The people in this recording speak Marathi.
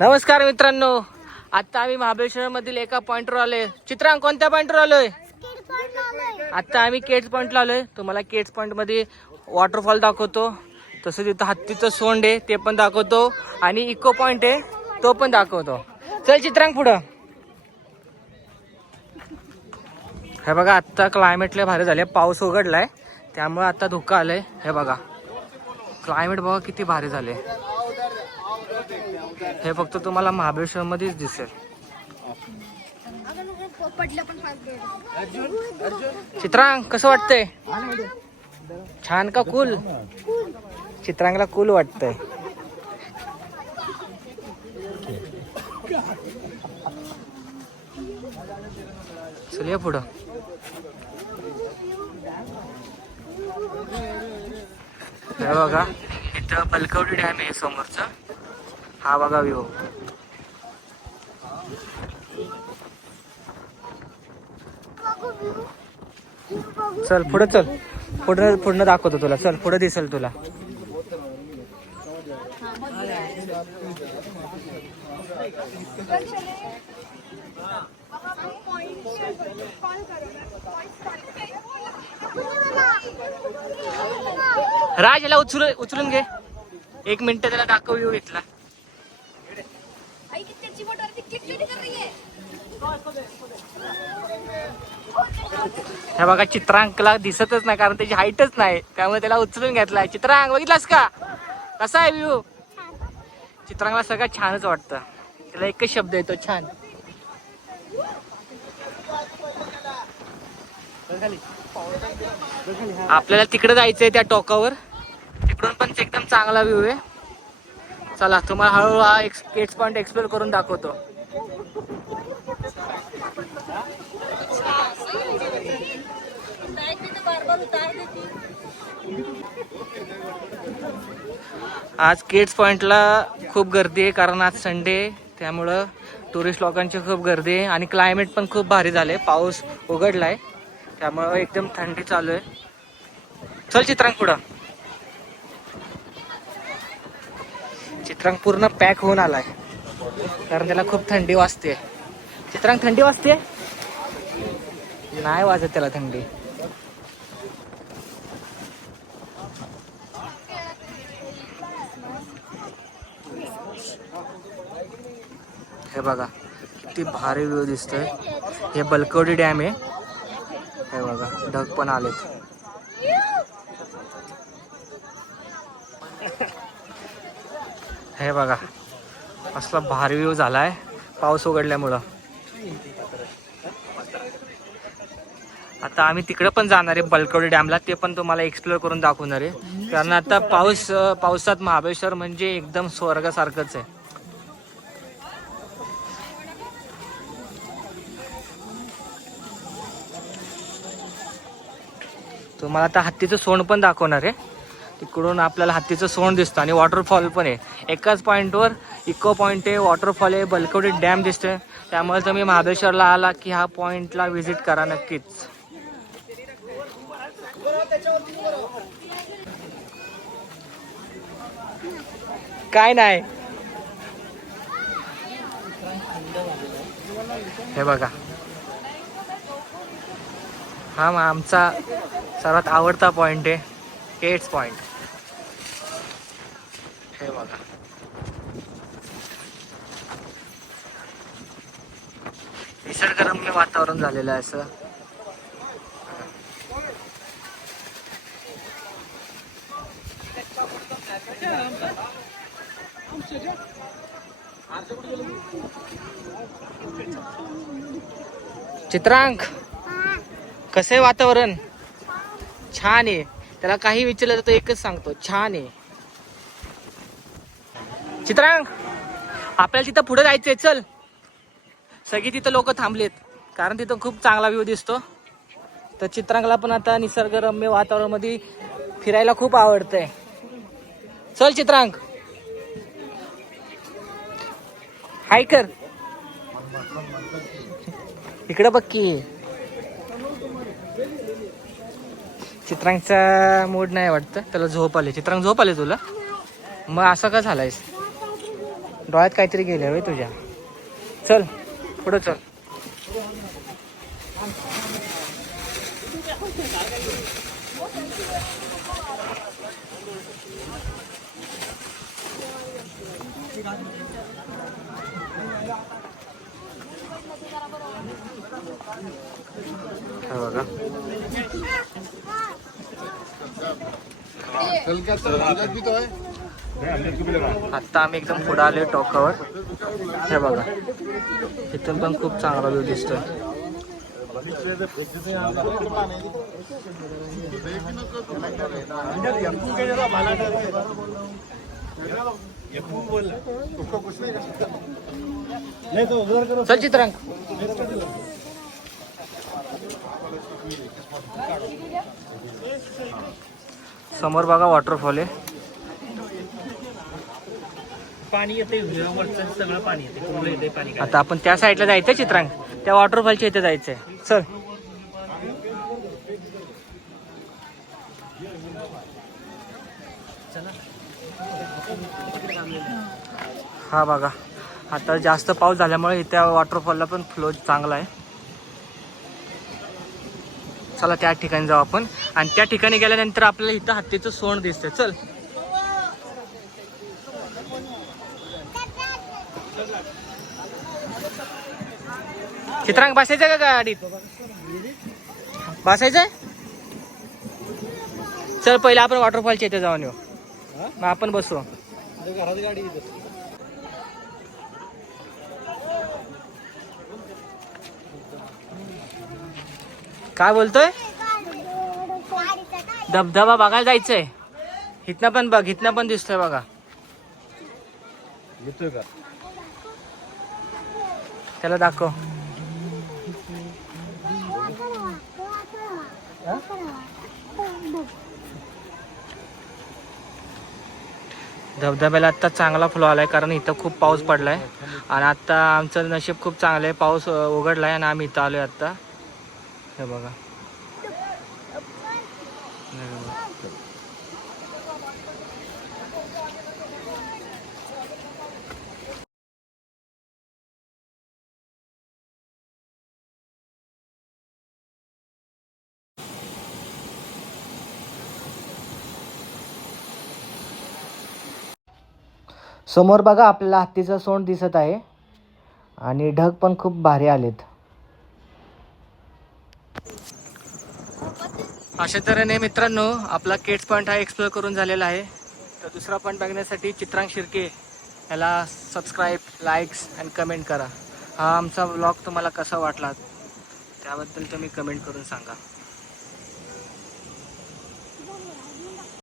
नमस्कार मित्रांनो. आता आम्ही महाबळेश्वर मधील एका पॉइंटवर आलोय. चित्रांक कोणत्या पॉइंटवर आलोय? आता आम्ही केट्स पॉइंटला आलोय. तुम्हाला केट्स पॉइंटमध्ये वॉटरफॉल दाखवतो. तसं तिथं हत्तीचं सोंड आहे ते पण दाखवतो. आणि इको पॉइंट आहे तो पण दाखवतो. चल चित्रांक पुढं. हे बघा आत्ता क्लायमेट लय भारी झाले पाऊस उघडलाय. त्यामुळे आता धुकं आलंय. हे बघा. क्लायमेट बघा किती भारी झाले हे फक्त तुम्हाला महाबळेश्वर मध्येच दिसेल. चित्रांग कसं वाटतंय? छान का कूल चित्रांगला कूल वाटतंय. चल या पुढं. बघा इथं पलकवडी डॅम आहे समोरचा. हा बघा व्ह्यू. चल पुढे चल. पुढे पुढनं दाखवतो तुला. चल पुढे दिसेल तुला. राज याला उचल उचलून घे. एक मिनिट त्याला दाखव इथला. हे बघा चित्रांकला दिसतच नाही कारण त्याची हाईटच नाही. त्यामुळे त्याला उचलून घेतलाय. चित्रांक बघितलास का? कसा आहे व्ह्यू? चित्रांकला सगळं छानच वाटतं. त्याला एकच शब्द येतो छान. आपल्याला तिकडे जायचंय त्या टोकावर. तिकडून पण एकदम चांगला व्ह्यू आहे. चला तुम्हाला हळूहळू हा स्केट्स पॉईंट एक्सप्लोर करून दाखवतो. आज किड्स पॉइंटला खूप गर्दी आहे कारण आज संडे त्यामुळं टुरिस्ट लोकांची खूप गर्दी आहे आणि क्लायमेट पण खूप भारी झाले पाऊस उघडलाय. त्यामुळं एकदम थंडी चालू आहे. चल चित्रांक पुढं. चित्रांक पूर्ण पॅक होऊन आलाय. कारण त्याला खूप थंडी वाजते चित्रांक थंडी वाजते नाही वाजत त्याला थंडी. हे बघा किती भारी व्ह्यू दिसतोय. हे बलकवडी डॅम आहे. हे बघा ढग पण आलेत. हे बघा असला भारी व्ह्यू आहे पाऊस उघडल्यामुळं. आता आम्ही तिकडं पण जाणार आहे बलकवडी डॅमला ते पण तुम्हाला एक्सप्लोर करून दाखवणार आहे. कारण आता पाऊस पावसात महाबळेश्वर म्हणजे एकदम स्वर्गासारखंच आहे. तुम्हाला आता हत्तीचं सोंड पण दाखवणार आहे. तिकडून आपल्याला हत्तीचं सोंड दिसतं आणि वॉटरफॉल पण आहे. एकाच पॉईंटवर इको पॉईंट आहे वॉटरफॉल आहे बलकवडी डॅम दिसतोय. त्यामुळे तुम्ही महाबळेश्वरला आला की ह्या पॉईंटला व्हिजिट करा नक्कीच. काय नाही. हे बघा. हा मग आमचा सर्वात आवडता पॉईंट आहे केट्स पॉईंट हे बघा निसर्गरम्य वातावरण झालेलं आहे असं चित्रांक कसं आहे वातावरण? छान आहे. त्याला काही विचारलं तर एकच सांगतो छान आहे. चित्रांक आपल्याला तिथं पुढे जायचंय चल. सगळी तिथं लोक थांबलेत कारण तिथं खूप चांगला व्ह्यू दिसतो. तर चित्रांकला पण आता निसर्गरम्य वातावरणामध्ये फिरायला खूप आवडतंय. चल चित्रांक. हाय कर. इकडं बघ की. चित्रांकचा मूड नाही वाटतं त्याला झोप आले. चित्रांग झोप आले तुला? मग असं का झालायस? डोळ्यात काहीतरी गेलं होय तुझ्या चल पुढं चल हे आहे आता आम्ही एकदम पुढे आलोय टॉकावर. हे बघा. इथून पण खूप चांगला व्ह्यू दिसतोय. चल चित्रांक. समोर बघा वॉटरफॉल आहे. पाणी येते वरचं सगळं पाणी येते पूर्ण येते पाणी आता आपण त्या साईडला जायचं चित्रांक. त्या वॉटरफॉलच्या इथे जायचंय. चल. हा बघा. आता जास्त पाऊस झाल्यामुळे इथे वॉटरफॉलला पण फ्लो चांगला आहे चला त्या ठिकाणी जाऊ आपण. आणि त्या ठिकाणी गेल्यानंतर आपल्याला इथं हत्तीचं सोंड दिसतंय. चल. चित्रांक बसायचं का गाडीत? बसायचंय? चल पहिला आपण वॉटरफॉलच्या इथे जाऊन येऊ. मग आपण बसू. गाडी काय बोलतोय? धबधबा बघायला जायचंय. इथनं पण बघ इथनं पण दिसतोय बघा. त्याला दाखव. धबधब्याला आत्ता चांगला फ्लो आलाय कारण इथं खूप पाऊस पडलाय. आणि आता आमचं नशीब खूप चांगलं आहे पाऊस उघडला उघडलाय आणि आम्ही इथं आलोय आता आत्ता हे बघा. समोर बघा आपल्याला हत्तीचं सोंड दिसत आहे. आणि ढग पण खूप भारी आलेत. अशा तऱ्हेने मित्रांनो आपला केट्स पॉईंट हा एक्सप्लोअर करून झालेला आहे. तर दुसरा पॉईंट बघण्यासाठी चित्रांग शिर्के याला सबस्क्राईब लाईक्स अँड कमेंट करा. हा आमचा ब्लॉग तुम्हाला कसा वाटला त्याबद्दल तुम्ही कमेंट करून सांगा.